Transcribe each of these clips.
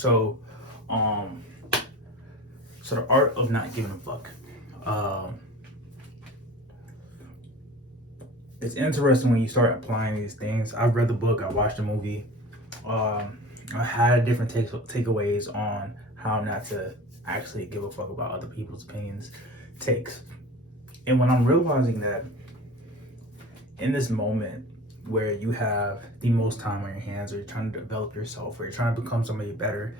So, um, so the art of not giving a fuck. Um, it's interesting when you start applying these things. I've read the book, I watched the movie. I had different takeaways on how not to actually give a fuck about other people's opinions, takes. And when I'm realizing that in this moment where you have the most time on your hands, or you're trying to develop yourself, or you're trying to become somebody better,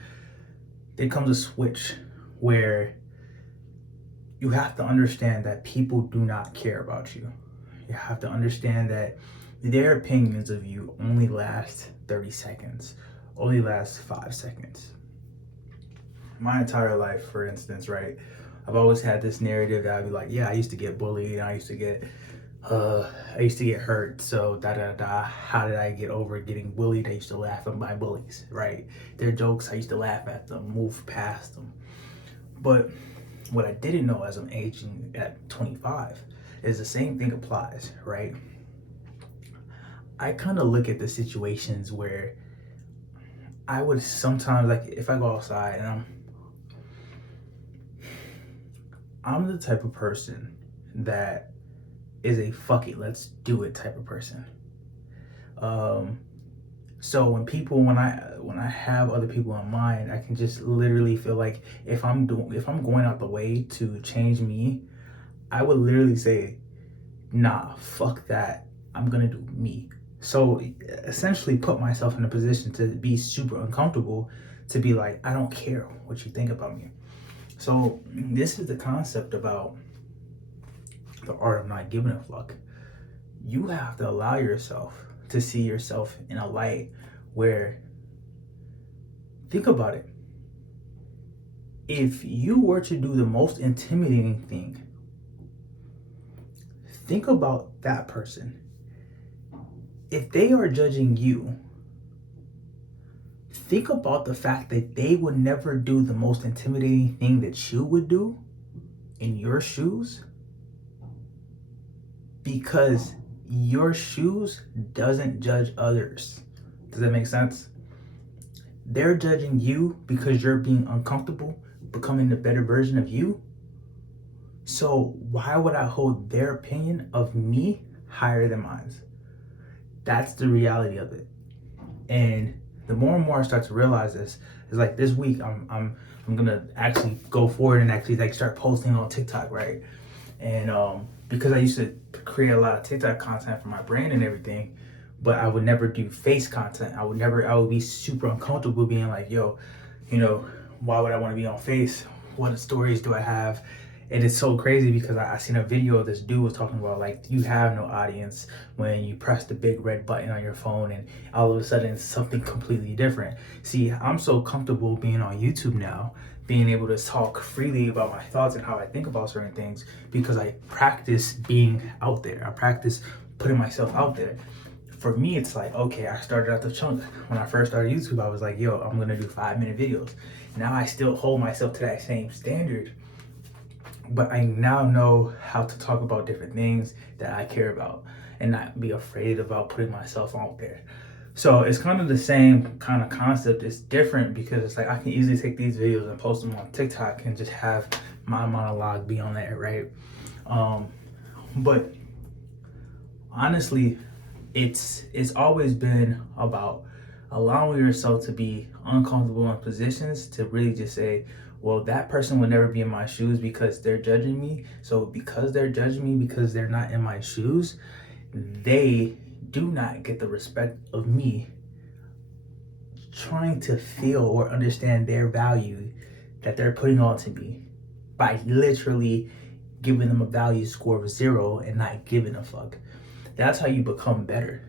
there comes a switch where you have to understand that people do not care about you. You have to understand that their opinions of you only last 30 seconds, only last 5 seconds. My entire life, for instance, right? I've always had this narrative that I'd be like, yeah, I used to get bullied, I used to get hurt, so da da da. How did I get over getting bullied? I used to laugh at my bullies, right? Their jokes, I used to laugh at them, move past them. But what I didn't know as I'm aging at 25 is the same thing applies, right? I kind of look at the situations where I would sometimes, like, if I go outside and I'm the type of person that is a fuck it, let's do it type of person. So when I have other people in mind, I can just literally feel like if I'm going out the way to change me, I would literally say, nah, fuck that. I'm gonna do me. So essentially put myself in a position to be super uncomfortable, to be like, I don't care what you think about me. So this is the concept about the art of not giving a fuck. You have to allow yourself to see yourself in a light where, think about it. If you were to do the most intimidating thing, think about that person. If they are judging you, think about the fact that they would never do the most intimidating thing that you would do in your shoes, because your shoes doesn't judge others. Does that make sense? They're judging you because you're being uncomfortable, becoming the better version of you. So why would I hold their opinion of me higher than mine? That's the reality of it. And the more and more I start to realize this, is like this week I'm gonna actually go forward and actually like start posting on TikTok, right? And because I used to create a lot of TikTok content for my brand and everything, but I would never do face content. I would be super uncomfortable being like, yo, why would I want to be on face? What stories do I have? And it's so crazy because I seen a video of this dude was talking about, like, you have no audience when you press the big red button on your phone and all of a sudden it's something completely different. See, I'm so comfortable being on YouTube now, being able to talk freely about my thoughts and how I think about certain things, because I practice being out there. I practice putting myself out there. For me, it's like, okay, I started out the chunk. When I first started YouTube, I was like, yo, I'm gonna do 5-minute videos. Now I still hold myself to that same standard, but I now know how to talk about different things that I care about and not be afraid about putting myself out there. So it's kind of the same kind of concept. It's different because it's like I can easily take these videos and post them on TikTok and just have my monologue be on there, right? But honestly, it's always been about allowing yourself to be uncomfortable in positions, to really just say, well, that person would never be in my shoes because they're judging me. So because they're judging me, because they're not in my shoes, they do not get the respect of me trying to feel or understand their value that they're putting onto me by literally giving them a value score of 0 and not giving a fuck. That's how you become better.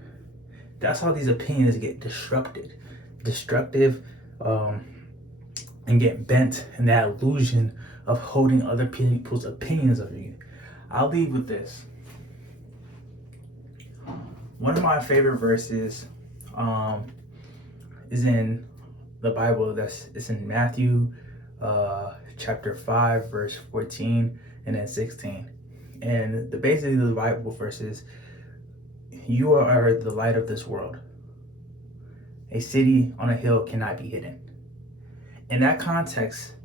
That's how these opinions get destructive, and get bent in that illusion of holding other people's opinions of you. I'll leave with this. One of my favorite verses is in the Bible. It's in Matthew chapter 5, verse 14 and then 16. And basically the Bible verse is, you are the light of this world. A city on a hill cannot be hidden. in that context,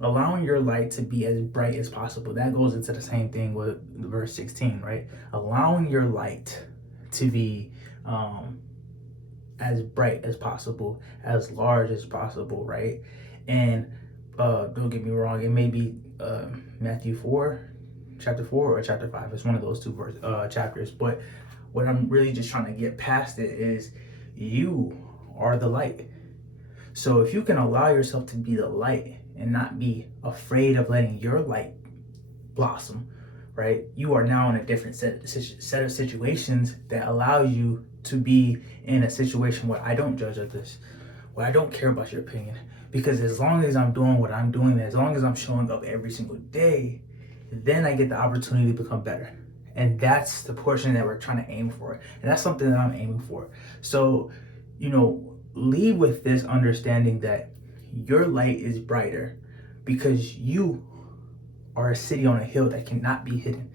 allowing your light to be as bright as possible, that goes into the same thing with verse 16, right? Allowing your light to be as bright as possible, as large as possible, right? And don't get me wrong, it may be Matthew 4, chapter 4 or chapter 5. It's one of those two chapters. But what I'm really just trying to get past it is you are the light. So if you can allow yourself to be the light and not be afraid of letting your light blossom, right? You are now in a different set of situations that allow you to be in a situation where I don't judge others, where I don't care about your opinion. Because as long as I'm doing what I'm doing, as long as I'm showing up every single day, then I get the opportunity to become better. And that's the portion that we're trying to aim for. And that's something that I'm aiming for. So, leave with this understanding that your light is brighter because you are a city on a hill that cannot be hidden.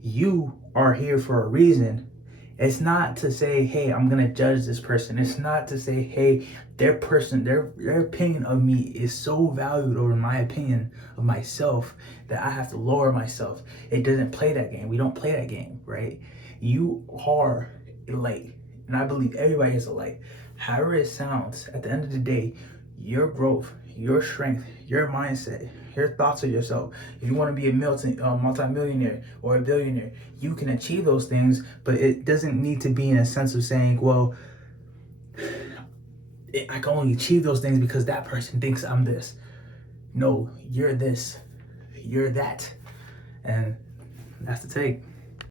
You are here for a reason. It's not to say, hey, I'm gonna judge this person. It's not to say, hey, their opinion of me is so valued over my opinion of myself that I have to lower myself. It doesn't play that game. We don't play that game, right? You are a light, and I believe everybody is a light. However it sounds, at the end of the day, your growth, your strength, your mindset, your thoughts of yourself. If you want to be a multi-millionaire or a billionaire, you can achieve those things, but it doesn't need to be in a sense of saying, well, I can only achieve those things because that person thinks I'm this. No, you're this, you're that. And that's the take.